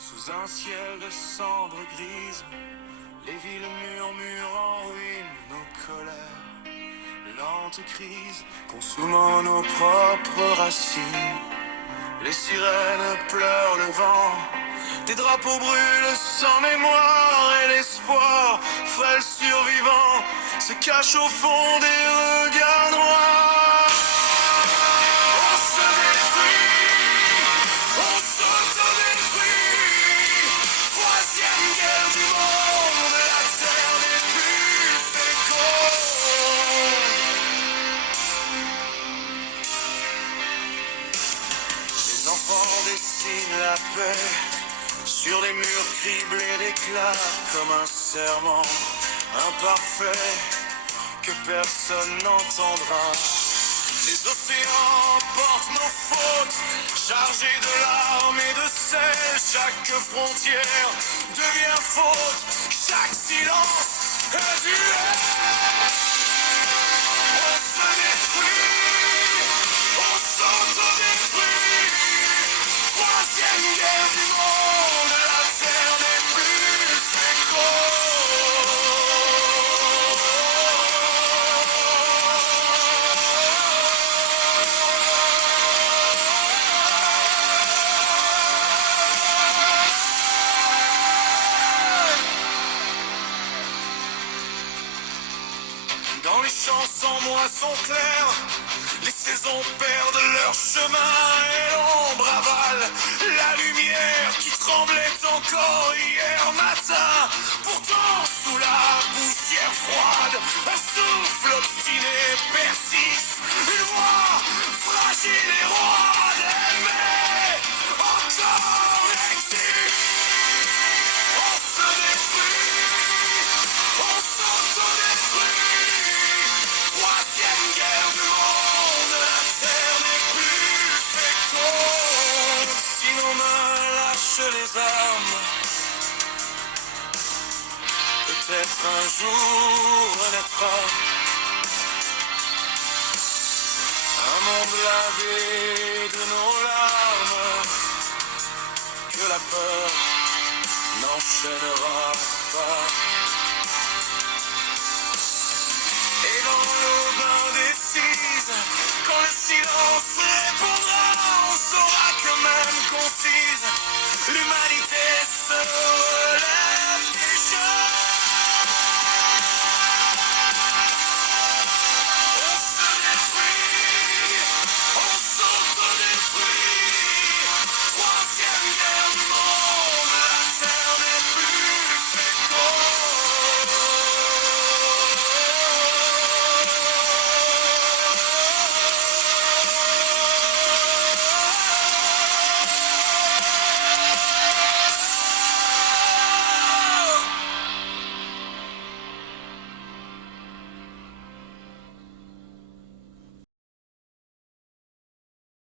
Sous un ciel de cendres grises, les villes murmurent en ruine nos colères. Lente crise, consumant nos propres racines. Les sirènes pleurent le vent, des drapeaux brûlent sans mémoire. Et l'espoir, frêle survivant, se cache au fond des regards noirs. On se détruit, on s'autodétruit. Troisième guerre du monde, la terre n'est plus féconde. Les enfants dessinent la paix sur des murs criblés d'éclats, comme un serment imparfait que personne n'entendra. Les océans portent nos fautes, chargés de larmes et de sel. Chaque frontière devient faute, chaque silence un duel. On se détruit, on s'autodétruit. Troisième guerre du monde, la terre n'est plus féconde. Dans les champs sans moisson claire, les saisons perdent leur chemin et l'ombre avale la lumière qui tremblait encore hier matin. Pourtant, sous la poussière froide, un souffle obstiné persiste. Une voix fragile et roide, mais encore existe. On se détruit, on s'autodétruit. Troisième guerre du monde, la terre n'est plus féconde. Si nos mains lâchent les armes, peut-être un jour renaîtra un monde lavé de nos larmes, que la peur n'enchaînera pas. Et dans l'aube indécise, quand le silence répondra, on saura que même concise, l'humanité sera.